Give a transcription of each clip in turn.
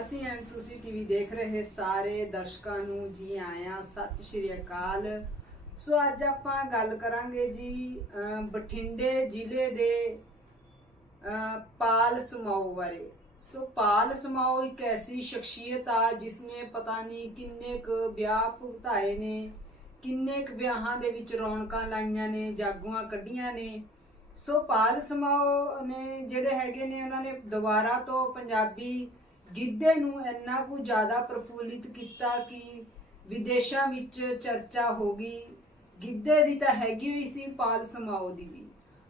ਅਸੀਂ ਐਂਡ ਤੁਸੀਂ ਟੀਵੀ ਦੇਖ ਰਹੇ ਸਾਰੇ ਦਰਸ਼ਕਾਂ ਨੂੰ ਜੀ ਆਇਆਂ, ਸਤਿ ਸ਼੍ਰੀ ਅਕਾਲ। ਸੋ ਅੱਜ ਆਪਾਂ ਗੱਲ ਕਰਾਂਗੇ ਜੀ ਬਠਿੰਡੇ ਜ਼ਿਲ੍ਹੇ ਦੇ ਪਾਲ ਸਮਾਓ ਬਾਰੇ। ਸੋ ਪਾਲ ਸਮਾਓ ਇੱਕ ਐਸੀ ਸ਼ਖਸੀਅਤ ਆ ਜਿਸ ਨੇ ਪਤਾ ਨਹੀਂ ਕਿੰਨੇ ਕੁ ਵਿਆਹ ਭੁਗਤਾਏ ਨੇ, ਕਿੰਨੇ ਕੁ ਵਿਆਹਾਂ ਦੇ ਵਿੱਚ ਰੌਣਕਾਂ ਲਾਈਆਂ ਨੇ, ਜਾਗੂਆਂ ਕੱਢੀਆਂ ਨੇ। ਸੋ ਪਾਲ ਸਮਾਓ ਨੇ ਜਿਹੜੇ ਹੈਗੇ ਨੇ, ਉਹਨਾਂ ਨੇ ਦੁਬਾਰਾ ਤੋਂ ਪੰਜਾਬੀ ਗਿੱਧੇ ਨੂੰ ਇੰਨਾ ਕੁ ਜ਼ਿਆਦਾ ਪ੍ਰਫੁੱਲਿਤ ਕੀਤਾ ਕਿ ਵਿਦੇਸ਼ਾਂ ਵਿੱਚ ਚਰਚਾ ਹੋ ਗਈ। ਗਿੱਧੇ ਦੀ ਤਾਂ ਹੈਗੀ ਹੋਈ ਸੀ ਪਾਲ ਸਮਾਓ ਦੀ ਵੀ।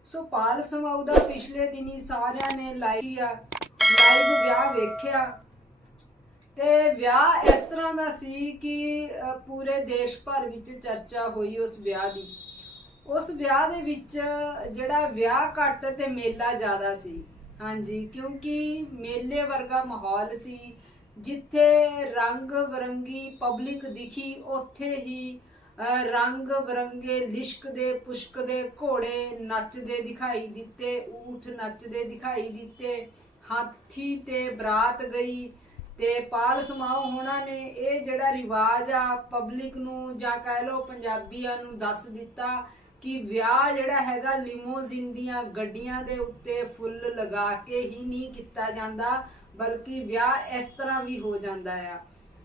ਸੋ ਪਾਲ ਸਮਾਓ ਦਾ ਪਿਛਲੇ ਦਿਨੀ ਸਾਰਿਆਂ ਨੇ ਲਾਈਵ ਆ ਲਾਈਵ ਵਿਆਹ ਵੇਖਿਆ। ਤੇ ਵਿਆਹ ਇਸ ਤਰ੍ਹਾਂ ਦਾ ਸੀ ਕਿ ਪੂਰੇ ਦੇਸ਼ ਭਰ ਵਿੱਚ ਚਰਚਾ ਹੋਈ ਉਸ ਵਿਆਹ ਦੀ। ਉਸ ਵਿਆਹ ਦੇ ਵਿੱਚ ਜਿਹੜਾ ਵਿਆਹ ਘੱਟ ਤੇ ਮੇਲਾ ਜ਼ਿਆਦਾ ਸੀ। ਹਾਂਜੀ, ਕਿਉਂਕਿ ਮੇਲੇ ਵਰਗਾ ਮਾਹੌਲ ਸੀ, ਜਿੱਥੇ ਰੰਗ ਬਰੰਗੀ ਪਬਲਿਕ ਦਿਖੀ, ਉੱਥੇ ਹੀ ਰੰਗ ਬਰੰਗੇ ਲਿਸ਼ਕ ਦੇ, ਪੁਸ਼ਕ ਦੇ, ਘੋੜੇ ਨੱਚਦੇ ਦਿਖਾਈ ਦਿੱਤੇ, ਊਠ ਨੱਚਦੇ ਦਿਖਾਈ ਦਿੱਤੇ, ਹਾਥੀ ਤੇ ਬਰਾਤ ਗਈ ਤੇ ਪਾਲ ਸਮਾਓ ਹੋਣਾ ਨੇ, ਇਹ ਜਿਹੜਾ ਰਿਵਾਜ ਆ ਪਬਲਿਕ ਨੂੰ ਜਾਂ ਕਹਿ ਲਓ ਪੰਜਾਬੀਆਂ ਨੂੰ ਦੱਸ ਦਿੱਤਾ ਕਿ ਵਿਆਹ ਜਿਹੜਾ ਹੈਗਾ ਲਿਮੋਜ਼ਿਨ ਦੀਆਂ ਗੱਡੀਆਂ ਦੇ ਉੱਤੇ ਫੁੱਲ ਲਗਾ ਕੇ ਹੀ ਨਹੀਂ ਕੀਤਾ ਜਾਂਦਾ, ਬਲਕਿ ਵਿਆਹ ਇਸ ਤਰ੍ਹਾਂ ਵੀ ਹੋ ਜਾਂਦਾ ਆ।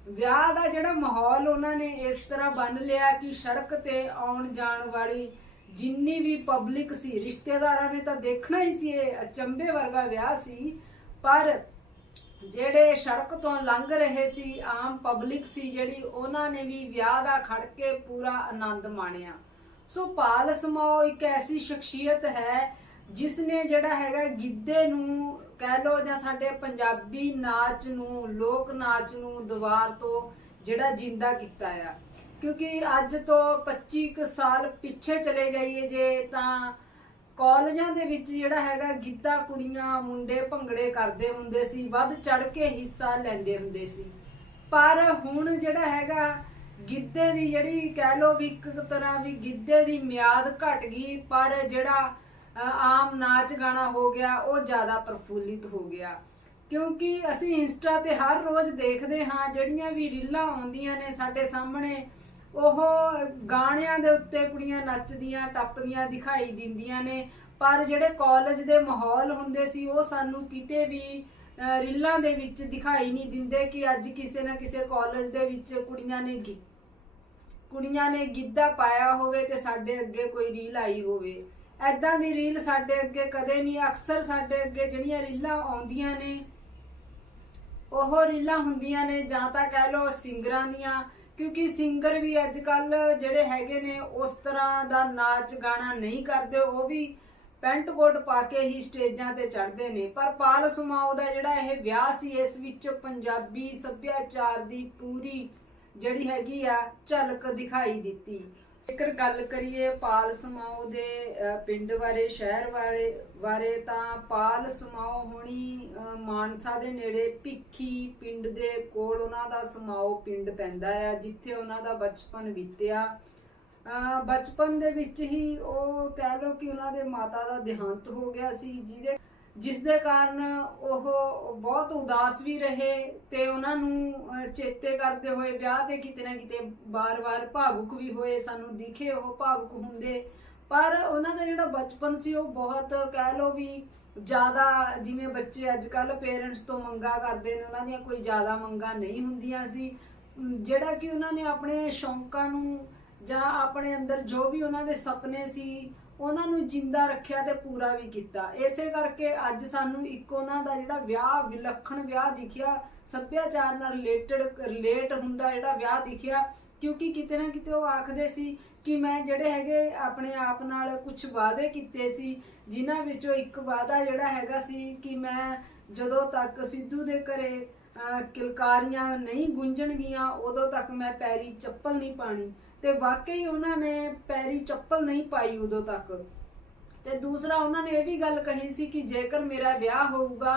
ਵਿਆਹ ਦਾ ਜਿਹੜਾ ਮਾਹੌਲ ਉਹਨਾਂ ਨੇ ਇਸ ਤਰ੍ਹਾਂ ਬੰਨ ਲਿਆ ਕਿ ਸੜਕ ਤੇ ਆਉਣ ਜਾਣ ਵਾਲੀ ਜਿੰਨੀ ਵੀ ਪਬਲਿਕ ਸੀ, ਰਿਸ਼ਤੇਦਾਰਾਂ ਨੇ ਤਾਂ ਦੇਖਣਾ ਹੀ ਸੀ ਇਹ ਅਚੰਭੇ ਵਰਗਾ ਵਿਆਹ ਸੀ, ਪਰ ਜਿਹੜੇ ਸੜਕ ਤੋਂ ਲੰਘ ਰਹੇ ਸੀ, ਆਮ ਪਬਲਿਕ ਸੀ ਜਿਹੜੀ ਉਹਨਾਂ ਨੇ ਵੀ ਵਿਆਹ ਦਾ ਖੜ ਕੇ ਪੂਰਾ ਆਨੰਦ ਮਾਣਿਆ। ਸੋ ਪਾਲ ਸਮਾਓ ਇੱਕ ਐਸੀ ਸ਼ਖਸੀਅਤ ਹੈ ਜਿਸ ਨੇ ਜਿਹੜਾ ਹੈਗਾ ਗਿੱਧੇ ਨੂੰ ਕਹਿ ਲੋ ਜਾਂ ਸਾਡੇ ਪੰਜਾਬੀ ਨਾਚ ਨੂੰ, ਲੋਕ ਨਾਚ ਨੂੰ ਦੁਬਾਰ ਤੋਂ ਜਿਹੜਾ ਜਿੰਦਾ ਕੀਤਾ ਆ। ਕਿਉਂਕਿ ਅੱਜ ਤੋਂ 25 ਕੁ ਸਾਲ ਪਿੱਛੇ ਚਲੇ ਜਾਈਏ ਜੇ, ਤਾਂ ਕਾਲਜਾਂ ਦੇ ਵਿੱਚ ਜਿਹੜਾ ਹੈਗਾ ਗਿੱਧਾ ਕੁੜੀਆਂ, ਮੁੰਡੇ ਭੰਗੜੇ ਕਰਦੇ ਹੁੰਦੇ ਸੀ, ਵੱਧ ਚੜ ਕੇ ਹਿੱਸਾ ਲੈਂਦੇ ਹੁੰਦੇ ਸੀ। ਪਰ ਹੁਣ ਜਿਹੜਾ ਹੈਗਾ ਗਿੱਧੇ ਦੀ ਜਿਹੜੀ ਕਹਿ ਲੋ ਵੀ ਇੱਕ ਤਰ੍ਹਾਂ ਵੀ ਗਿੱਧੇ ਦੀ ਮਿਆਦ ਘਟ ਗਈ, ਪਰ ਜਿਹੜਾ ਆਮ ਨਾਚ ਗਾਣਾ ਹੋ ਗਿਆ, ਉਹ ਜ਼ਿਆਦਾ ਪ੍ਰਫੁੱਲਿਤ ਹੋ ਗਿਆ। ਕਿਉਂਕਿ ਅਸੀਂ ਇੰਸਟਾ ਤੇ ਹਰ ਰੋਜ਼ ਦੇਖਦੇ ਹਾਂ, ਜਿਹੜੀਆਂ ਵੀ ਰੀਲਾਂ ਆਉਂਦੀਆਂ ਨੇ ਸਾਡੇ ਸਾਹਮਣੇ, ਉਹ ਗਾਣਿਆਂ ਦੇ ਉੱਤੇ ਕੁੜੀਆਂ ਨੱਚਦੀਆਂ, ਟੱਪਦੀਆਂ, ਦਿਖਾਈ ਦਿੰਦੀਆਂ ਨੇ। ਪਰ ਜਿਹੜੇ ਕਾਲਜ ਦੇ ਮਾਹੌਲ ਹੁੰਦੇ ਸੀ, ਉਹ ਸਾਨੂੰ ਕਿਤੇ ਵੀ ਰੀਲਾਂ ਦੇ ਵਿੱਚ ਦਿਖਾਈ ਨਹੀਂ ਦਿੰਦੇ ਕਿ ਅੱਜ ਕਿਸੇ ਨਾ ਕਿਸੇ ਕਾਲਜ ਦੇ ਵਿੱਚ ਕੁੜੀਆਂ ਨੇ ਗਿ- ਕੁੜੀਆਂ ਨੇ ਗਿੱਧਾ ਪਾਇਆ ਹੋਵੇ ਤੇ ਸਾਡੇ ਅੱਗੇ ਕੋਈ ਰੀਲ ਆਈ ਹੋਵੇ। ਐਦਾਂ ਦੀ ਰੀਲ ਸਾਡੇ ਅੱਗੇ ਕਦੇ ਨਹੀਂ, ਅਕਸਰ ਸਾਡੇ ਅੱਗੇ ਜਿਹੜੀਆਂ ਰੀਲਾਂ ਆਉਂਦੀਆਂ ਨੇ, ਉਹ ਰੀਲਾਂ ਹੁੰਦੀਆਂ ਨੇ, ਜਾਂ ਤਾਂ ਕਹਿ ਲਓ ਸਿੰਗਰਾਂ ਦੀਆਂ, ਕਿਉਂਕਿ ਸਿੰਗਰ ਵੀ ਅੱਜ ਕੱਲ ਜਿਹੜੇ ਹੈਗੇ ਨੇ, ਉਸ ਤਰ੍ਹਾਂ ਦਾ ਨਾਚ ਗਾਣਾ ਨਹੀਂ ਕਰਦੇ, ਉਹ ਵੀ ਪੈਂਟ ਕੋਟ ਪਾ ਕੇ ਹੀ ਸਟੇਜਾਂ ਤੇ ਚੜ੍ਹਦੇ ਨੇ। ਪਰ ਪਾਲ ਸੁਮਾਓ ਦਾ ਜਿਹੜਾ ਇਹ ਵਿਆਹ ਸੀ, ਇਸ ਵਿੱਚ ਪੰਜਾਬੀ ਸੱਭਿਆਚਾਰ ਦੀ ਪੂਰੀ ਜਿਹੜੀ ਹੈਗੀ ਆ, ਝਲਕ ਦਿਖਾਈ ਦਿੱਤੀ। ਜੇਕਰ ਗੱਲ ਕਰੀਏ ਪਾਲ ਸਮਾਓ ਦੇ ਪਿੰਡ ਬਾਰੇ, ਸ਼ਹਿਰ ਬਾਰੇ ਬਾਰੇ, ਤਾਂ ਪਾਲ ਸਮਾਓ ਹੋਣੀ ਮਾਨਸਾ ਦੇ ਨੇੜੇ ਭਿੱਖੀ ਪਿੰਡ ਦੇ ਕੋਲ ਉਹਨਾਂ ਦਾ ਸਮਾਓ ਪਿੰਡ ਪੈਂਦਾ ਆ, ਜਿੱਥੇ ਉਹਨਾਂ ਦਾ ਬਚਪਨ ਬੀਤਿਆ। ਬਚਪਨ ਦੇ ਵਿੱਚ ਹੀ ਉਹ ਕਹਿ ਲਓ ਕਿ ਉਹਨਾਂ ਦੇ ਮਾਤਾ ਦਾ ਦੇਹਾਂਤ ਹੋ ਗਿਆ ਸੀ, ਜਿਹਦੇ ਜਿਸ ਦੇ ਕਾਰਨ ਉਹ ਬਹੁਤ ਉਦਾਸ ਵੀ ਰਹੇ ਤੇ ਉਹਨਾਂ ਨੂੰ ਚੇਤੇ ਕਰਦੇ ਹੋਏ ਵਿਆਹ ਤੇ ਕਿਤੇ ਨਾ ਕਿਤੇ ਬਾਰ-ਬਾਰ ਭਾਵੁਕ ਵੀ ਹੋਏ, ਸਾਨੂੰ ਦਿਖੇ ਉਹ ਭਾਵੁਕ ਹੁੰਦੇ। ਪਰ ਉਹਨਾਂ ਦਾ ਜਿਹੜਾ ਬਚਪਨ ਸੀ, ਉਹ ਬਹੁਤ ਕਹਿ ਲਓ ਵੀ ਜ਼ਿਆਦਾ ਜਿਵੇਂ ਬੱਚੇ ਅੱਜ ਕੱਲ ਪੇਰੈਂਟਸ ਤੋਂ ਮੰਗਾ ਕਰਦੇ ਨੇ, ਉਹਨਾਂ ਦੀਆਂ ਕੋਈ ਜ਼ਿਆਦਾ ਮੰਗਾਂ ਨਹੀਂ ਹੁੰਦੀਆਂ ਸੀ। ਜਿਹੜਾ ਕਿ ਉਹਨਾਂ ਨੇ ਆਪਣੇ ਸ਼ੌਂਕਾਂ ਨੂੰ ਜਾਂ ਆਪਣੇ ਅੰਦਰ ਜੋ ਵੀ ਉਹਨਾਂ ਦੇ ਸੁਪਨੇ ਸੀ ਉਹਨਾਂ ਨੂੰ ਜਿੰਦਾ ਰੱਖਿਆ ਤੇ ਪੂਰਾ ਵੀ ਕੀਤਾ। ਇਸੇ ਕਰਕੇ ਅੱਜ ਸਾਨੂੰ ਇੱਕ ਉਹਨਾਂ ਦਾ ਜਿਹੜਾ ਵਿਆਹ, ਵਿਲੱਖਣ ਵਿਆਹ ਦਿਖਿਆ, ਸੱਭਿਆਚਾਰ ਨਾਲ ਰਿਲੇਟਡ ਰਿਲੇਟ ਹੁੰਦਾ ਜਿਹੜਾ ਵਿਆਹ ਦਿਖਿਆ, ਕਿਉਂਕਿ ਕਿਤੇ ਨਾ ਕਿਤੇ ਉਹ ਆਖਦੇ ਸੀ ਕਿ ਮੈਂ ਜਿਹੜੇ ਹੈਗੇ ਆਪਣੇ ਆਪ ਨਾਲ ਕੁਝ ਵਾਅਦੇ ਕੀਤੇ ਸੀ, ਜਿਨ੍ਹਾਂ ਵਿੱਚੋਂ ਇੱਕ ਵਾਅਦਾ ਜਿਹੜਾ ਹੈਗਾ ਸੀ ਕਿ ਮੈਂ ਜਦੋਂ ਤੱਕ ਸਿੱਧੂ ਦੇ ਘਰੇ ਕਿਲਕਾਰੀਆਂ ਨਹੀਂ ਗੂੰਜਣਗੀਆਂ ਉਦੋਂ ਤੱਕ ਮੈਂ ਪੈਰੀ ਚੱਪਲ ਨਹੀਂ ਪਾਣੀ। ਤੇ ਵਾਕਈ ਉਹਨਾਂ ਨੇ ਪੈਰੀ ਚੱਪਲ ਨਹੀਂ ਪਾਈ ਉਦੋਂ ਤੱਕ। ਤੇ ਦੂਸਰਾ, ਉਹਨਾਂ ਨੇ ਇਹ ਵੀ ਗੱਲ ਕਹੀ ਸੀ ਕਿ ਜੇਕਰ ਮੇਰਾ ਵਿਆਹ ਹੋਊਗਾ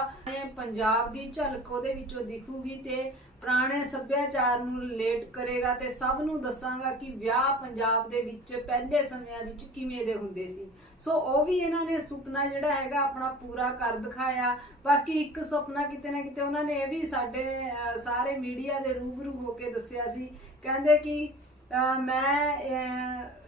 ਪੰਜਾਬ ਦੀ ਝਲਕ ਉਹਦੇ ਵਿੱਚੋਂ ਦਿਖੂਗੀ ਤੇ ਪੁਰਾਣੇ ਸੱਭਿਆਚਾਰ ਨੂੰ ਰਿਲੇਟ ਕਰੇਗਾ ਤੇ ਸਭ ਨੂੰ ਦੱਸਾਂਗਾ ਕਿ ਵਿਆਹ ਪੰਜਾਬ ਦੇ ਵਿੱਚ ਪਹਿਲੇ ਸਮਿਆਂ ਵਿੱਚ ਕਿਵੇਂ ਦੇ ਹੁੰਦੇ ਸੀ। ਸੋ ਉਹ ਵੀ ਇਹਨਾਂ ਨੇ ਸੁਪਨਾ ਜਿਹੜਾ ਹੈਗਾ ਆਪਣਾ ਪੂਰਾ ਕਰ ਦਿਖਾਇਆ। ਬਾਕੀ ਇੱਕ ਸੁਪਨਾ ਕਿਤੇ ਨਾ ਕਿਤੇ ਉਹਨਾਂ ਨੇ ਇਹ ਵੀ ਸਾਡੇ ਸਾਰੇ ਮੀਡੀਆ ਦੇ ਰੂਬਰੂ ਹੋ ਕੇ ਦੱਸਿਆ ਸੀ। ਕਹਿੰਦੇ ਕਿ ਮੈਂ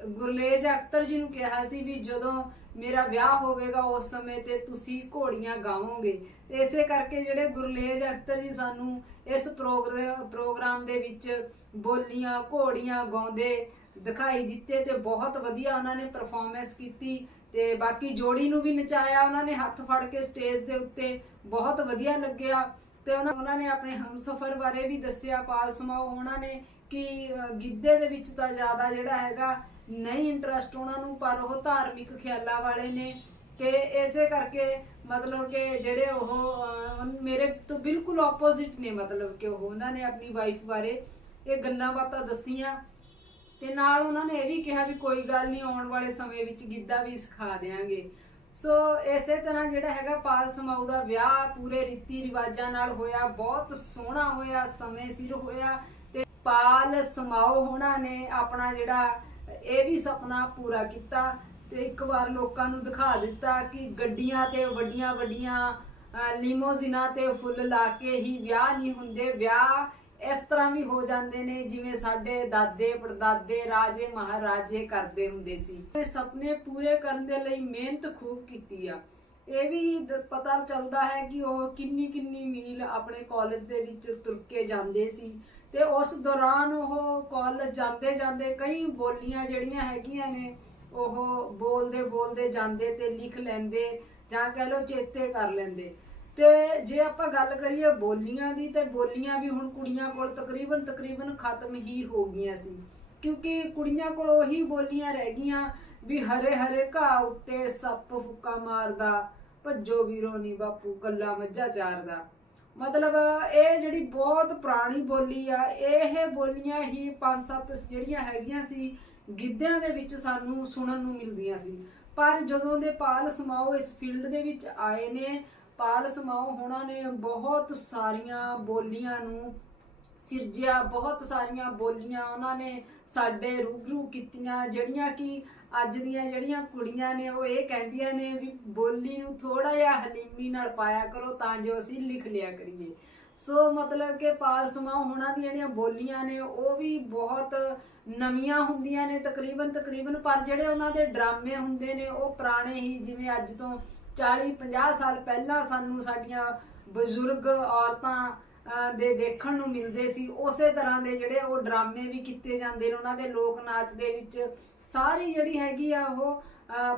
ਗੁਰਲੇਜ ਅਖਤਰ ਜੀ ਨੂੰ ਕਿਹਾ ਸੀ ਵੀ ਜਦੋਂ ਮੇਰਾ ਵਿਆਹ ਹੋਵੇਗਾ ਉਸ ਸਮੇਂ ਤੇ ਤੁਸੀਂ ਘੋੜੀਆਂ ਗਾਵੋਗੇ ਇਸੇ ਕਰਕੇ ਜਿਹੜੇ ਗੁਰਲੇਜ ਅਖਤਰ ਜੀ ਸਾਨੂੰ ਇਸ ਪ੍ਰੋਗਰਾ- ਪ੍ਰੋਗਰਾਮ ਦੇ ਵਿੱਚ ਬੋਲੀਆਂ, ਘੋੜੀਆਂ ਗਾਉਂਦੇ ਦਿਖਾਈ ਦਿੱਤੇ ਤੇ ਬਹੁਤ ਵਧੀਆ ਉਹਨਾਂ ਨੇ ਪਰਫਾਰਮੈਂਸ ਕੀਤੀ ਤੇ ਬਾਕੀ ਜੋੜੀ ਨੂੰ ਵੀ ਨਚਾਇਆ, ਉਹਨਾਂ ਨੇ ਹੱਥ ਫੜ ਕੇ ਸਟੇਜ ਦੇ ਉੱਤੇ ਬਹੁਤ ਵਧੀਆ ਲੱਗਿਆ। ਤੇ ਉਹਨਾਂ ਉਹਨਾਂ ਨੇ ਆਪਣੇ ਹਮਸਫਰ ਬਾਰੇ ਵੀ ਦੱਸਿਆ, ਪਾਲ ਸਮਾਓ, ਉਹਨਾਂ ਨੇ ਕਿ ਗਿੱਧੇ ਦੇ ਵਿੱਚ ਤਾਂ ਜ਼ਿਆਦਾ ਜਿਹੜਾ ਹੈਗਾ ਨਹੀਂ ਇੰਟਰਸਟ ਉਹਨਾਂ ਨੂੰ, ਪਰ ਉਹ ਧਾਰਮਿਕ ਖਿਆਲਾਂ ਵਾਲੇ ਨੇ ਤੇ ਇਸੇ ਕਰਕੇ ਮਤਲਬ ਕਿ ਜਿਹੜੇ ਉਹ ਮੇਰੇ ਤੋਂ ਬਿਲਕੁਲ ਆਪੋਜ਼ਿਟ ਨੇ ਮਤਲਬ ਕਿ ਉਹ, ਉਹਨਾਂ ਨੇ ਆਪਣੀ ਵਾਈਫ ਬਾਰੇ ਇਹ ਗੱਲਾਂ ਬਾਤਾਂ ਦੱਸੀਆਂ ਤੇ ਨਾਲ ਉਹਨਾਂ ਨੇ ਇਹ ਵੀ ਕਿਹਾ ਵੀ ਕੋਈ ਗੱਲ ਨਹੀਂ, ਆਉਣ ਵਾਲੇ ਸਮੇਂ ਵਿੱਚ ਗਿੱਧਾ ਵੀ ਸਿਖਾ ਦੇਾਂਗੇ ਸੋ ਇਸੇ ਤਰ੍ਹਾਂ ਜਿਹੜਾ ਹੈਗਾ ਪਾਲ ਸਮਾਊ ਦਾ ਵਿਆਹ, ਪੂਰੇ ਰੀਤੀ ਰਿਵਾਜਾਂ ਨਾਲ ਹੋਇਆ, ਬਹੁਤ ਸੋਹਣਾ ਹੋਇਆ, ਸਮੇਂ ਸਿਰ ਹੋਇਆ ਤੇ ਪਾਲ ਸਮਾਓ ਹੋਣਾ ਨੇ ਆਪਣਾ ਜਿਹੜਾ ਇਹ ਵੀ ਸੁਪਨਾ ਪੂਰਾ ਕੀਤਾ ਤੇ ਇੱਕ ਵਾਰ ਲੋਕਾਂ ਨੂੰ ਦਿਖਾ ਦਿੱਤਾ ਕਿ ਗੱਡੀਆਂ ਤੇ ਵੱਡੀਆਂ ਵੱਡੀਆਂ ਲਿਮੋਜ਼ਿਨਾਂ ਤੇ ਫੁੱਲ ਲਾ ਕੇ ਹੀ ਵਿਆਹ ਨਹੀਂ ਹੁੰਦੇ। ਵਿਆਹ ਇਸ ਤਰ੍ਹਾਂ ਵੀ ਹੋ ਜਾਂਦੇ ਨੇ, ਜਿਵੇਂ ਸਾਡੇ ਦਾਦੇ, ਪੜਦਾਦੇ, ਰਾਜੇ, ਮਹਾਰਾਜੇ ਕਰਦੇ ਹੁੰਦੇ ਸੀ। ਇਹ ਸੁਪਨੇ ਪੂਰੇ ਕਰਨ ਦੇ ਲਈ ਮਿਹਨਤ ਖੂਬ ਕੀਤੀ ਆ। ਇਹ ਵੀ ਪਤਾ ਚੱਲਦਾ ਹੈ ਕਿ ਉਹ ਕਿੰਨੀ ਕਿੰਨੀ ਮੀਲ ਆਪਣੇ ਕਾਲਜ ਦੇ ਵਿੱਚ ਤੁਰ ਕੇ ਜਾਂਦੇ ਸੀ। ਤੇ ਉਸ ਦੌਰਾਨ ਉਹ ਕਾਲਜ ਜਾਂਦੇ ਜਾਂਦੇ ਕਈ ਬੋਲੀਆਂ ਜਿਹੜੀਆਂ ਹੈਗੀਆਂ ਨੇ, ਉਹ ਬੋਲਦੇ ਬੋਲਦੇ ਜਾਂਦੇ ਤੇ ਲਿਖ ਲੈਂਦੇ ਜਾਂ ਕਹਿ ਲਓ ਚੇਤੇ ਕਰ ਲੈਂਦੇ। ਤੇ ਜੇ ਆਪਾਂ ਗੱਲ ਕਰੀਏ ਬੋਲੀਆਂ ਦੀ, ਤੇ ਬੋਲੀਆਂ ਵੀ ਹੁਣ ਕੁੜੀਆਂ ਕੋਲ ਤਕਰੀਬਨ ਤਕਰੀਬਨ ਖਤਮ ਹੀ ਹੋ ਗਈਆਂ ਸੀ। ਕਿਉਂਕਿ ਕੁੜੀਆਂ ਕੋਲ ਉਹੀ ਬੋਲੀਆਂ ਰਹਿ ਗਈਆਂ ਵੀ ਹਰੇ ਹਰੇ ਘਾਹ ਉੱਤੇ ਸੱਪ ਹੁੱਕਾ ਮਾਰਦਾ, ਭੱਜੋ ਵੀਰੋ ਨਹੀਂ ਬਾਪੂ ਕੱਲਾ ਮੱਝਾ ਚਾਰਦਾ। ਮਤਲਬ ਇਹ ਜਿਹੜੀ ਬਹੁਤ ਪੁਰਾਣੀ ਬੋਲੀ ਆ, ਇਹ ਬੋਲੀਆਂ ਹੀ ਪੰਜ ਸੱਤ ਜਿਹੜੀਆਂ ਹੈਗੀਆਂ ਸੀ, ਗਿੱਧਿਆਂ ਦੇ ਵਿੱਚ ਸਾਨੂੰ ਸੁਣਨ ਨੂੰ ਮਿਲਦੀਆਂ ਸੀ। ਪਰ ਜਦੋਂ ਦੇ ਪਾਲ ਸਮਾਓ ਇਸ ਫੀਲਡ ਦੇ ਵਿੱਚ ਆਏ ਨੇ ਪਾਲ ਸਮਾਓ ਹੋਣਾ ਨੇ ਬਹੁਤ ਸਾਰੀਆਂ ਬੋਲੀਆਂ ਨੂੰ ਸਿਰਜਿਆ, ਬਹੁਤ ਸਾਰੀਆਂ ਬੋਲੀਆਂ ਉਹਨਾਂ ਨੇ ਸਾਡੇ ਰੂਬਰੂ ਕੀਤੀਆਂ, ਜਿਹੜੀਆਂ ਕਿ ਅੱਜ ਦੀਆਂ ਜਿਹੜੀਆਂ ਕੁੜੀਆਂ ਨੇ, ਉਹ ਇਹ ਕਹਿੰਦੀਆਂ ਨੇ ਵੀ ਬੋਲੀ ਨੂੰ ਥੋੜਾ ਜਿਹਾ ਹਲੀਮੀ ਨਾਲ ਪਾਇਆ ਕਰੋ ਤਾਂ ਜੋ ਅਸੀਂ ਲਿਖ ਲਿਆ ਕਰੀਏ। ਸੋ ਮਤਲਬ ਕਿ ਪਾਲ ਸਮਾਂ ਹੋਣਾ ਦੀਆਂ ਜਿਹੜੀਆਂ ਬੋਲੀਆਂ ਨੇ, ਉਹ ਵੀ ਬਹੁਤ ਨਵੀਆਂ ਹੁੰਦੀਆਂ ਨੇ, ਤਕਰੀਬਨ ਤਕਰੀਬਨ, ਪਰ ਜਿਹੜੇ ਉਹਨਾਂ ਦੇ ਡਰਾਮੇ ਹੁੰਦੇ ਨੇ, ਉਹ ਪੁਰਾਣੇ ਹੀ, ਜਿਵੇਂ ਅੱਜ ਤੋਂ 40 50 ਸਾਲ ਪਹਿਲਾਂ ਸਾਨੂੰ ਸਾਡੀਆਂ ਬਜ਼ੁਰਗ ਔਰਤਾਂ ਦੇ ਦੇਖਣ ਨੂੰ ਮਿਲਦੇ ਸੀ, ਉਸੇ ਤਰ੍ਹਾਂ ਦੇ ਜਿਹੜੇ ਉਹ ਡਰਾਮੇ ਵੀ ਕੀਤੇ ਜਾਂਦੇ ਨੇ, ਉਹਨਾਂ ਦੇ ਲੋਕ ਨਾਚ ਦੇ ਵਿੱਚ ਸਾਰੀ ਜਿਹੜੀ ਹੈਗੀ ਆ ਉਹ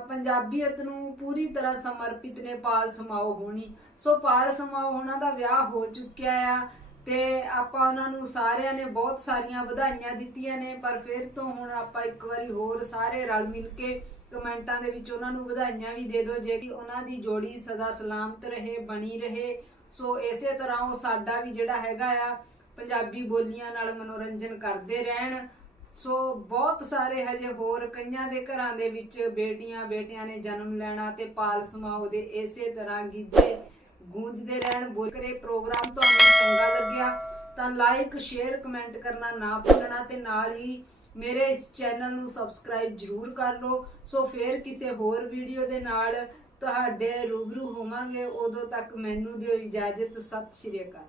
ਪੰਜਾਬੀਅਤ ਨੂੰ ਪੂਰੀ ਤਰ੍ਹਾਂ ਸਮਰਪਿਤ ਨੇ, ਪਾਲ ਸਮਾਓ ਹੋਣੀ। ਸੋ ਪਾਲ ਸਮਾਓ ਉਹਨਾਂ ਦਾ ਵਿਆਹ ਹੋ ਚੁੱਕਿਆ ਆ ਤੇ ਆਪਾਂ ਉਹਨਾਂ ਨੂੰ ਸਾਰਿਆਂ ਨੇ ਬਹੁਤ ਸਾਰੀਆਂ ਵਧਾਈਆਂ ਦਿੱਤੀਆਂ ਨੇ, ਪਰ ਫਿਰ ਤੋਂ ਹੁਣ ਆਪਾਂ ਇੱਕ ਵਾਰੀ ਹੋਰ ਸਾਰੇ ਰਲ ਮਿਲ ਕੇ ਕਮੈਂਟਾਂ ਦੇ ਵਿੱਚ ਉਹਨਾਂ ਨੂੰ ਵਧਾਈਆਂ ਵੀ ਦੇ ਦਿਓ, ਜੇ ਕਿ ਉਹਨਾਂ ਦੀ ਜੋੜੀ ਸਦਾ ਸਲਾਮਤ ਰਹੇ, ਬਣੀ ਰਹੇ। ਸੋ ਇਸੇ ਤਰ੍ਹਾਂ ਉਹ ਸਾਡਾ ਵੀ ਜਿਹੜਾ ਹੈਗਾ ਆ ਪੰਜਾਬੀ ਬੋਲੀਆਂ ਨਾਲ ਮਨੋਰੰਜਨ ਕਰਦੇ ਰਹਿਣ। ਸੋ ਬਹੁਤ ਸਾਰੇ ਹਜੇ ਹੋਰ ਕਈਆਂ ਦੇ ਘਰਾਂ ਦੇ ਵਿੱਚ ਬੇਟੀਆਂ, ਬੇਟਿਆਂ ਨੇ ਜਨਮ ਲੈਣਾ ਤੇ ਪਾਲ ਸਮਾਓ ਦੇ ਇਸੇ ਤਰ੍ਹਾਂ ਗਿੱਧੇ ਗੂੰਜਦੇ ਰਹਿਣ। ਬੋਲ ਕਰੇ ਪ੍ਰੋਗਰਾਮ ਤੁਹਾਨੂੰ ਚੰਗਾ ਲੱਗਿਆ ਤਾਂ ਲਾਈਕ ਸ਼ੇਅਰ ਕਮੈਂਟ ਕਰਨਾ ਨਾ ਭੁੱਲਣਾ ਤੇ ਨਾਲ ਹੀ ਮੇਰੇ ਇਸ ਚੈਨਲ ਨੂੰ ਸਬਸਕ੍ਰਾਈਬ ਜਰੂਰ ਕਰ ਲਓ। ਸੋ ਫੇਰ ਕਿਸੇ ਹੋਰ ਵੀਡੀਓ ਦੇ ਨਾਲ ਤੁਹਾਡੇ ਰੂਬਰੂ ਹੋਵਾਂਗੇ। ਉਦੋਂ ਤੱਕ ਮੈਨੂੰ ਦਿਓ ਇਜਾਜ਼ਤ। ਸਤਿ ਸ਼੍ਰੀ ਅਕਾਲ।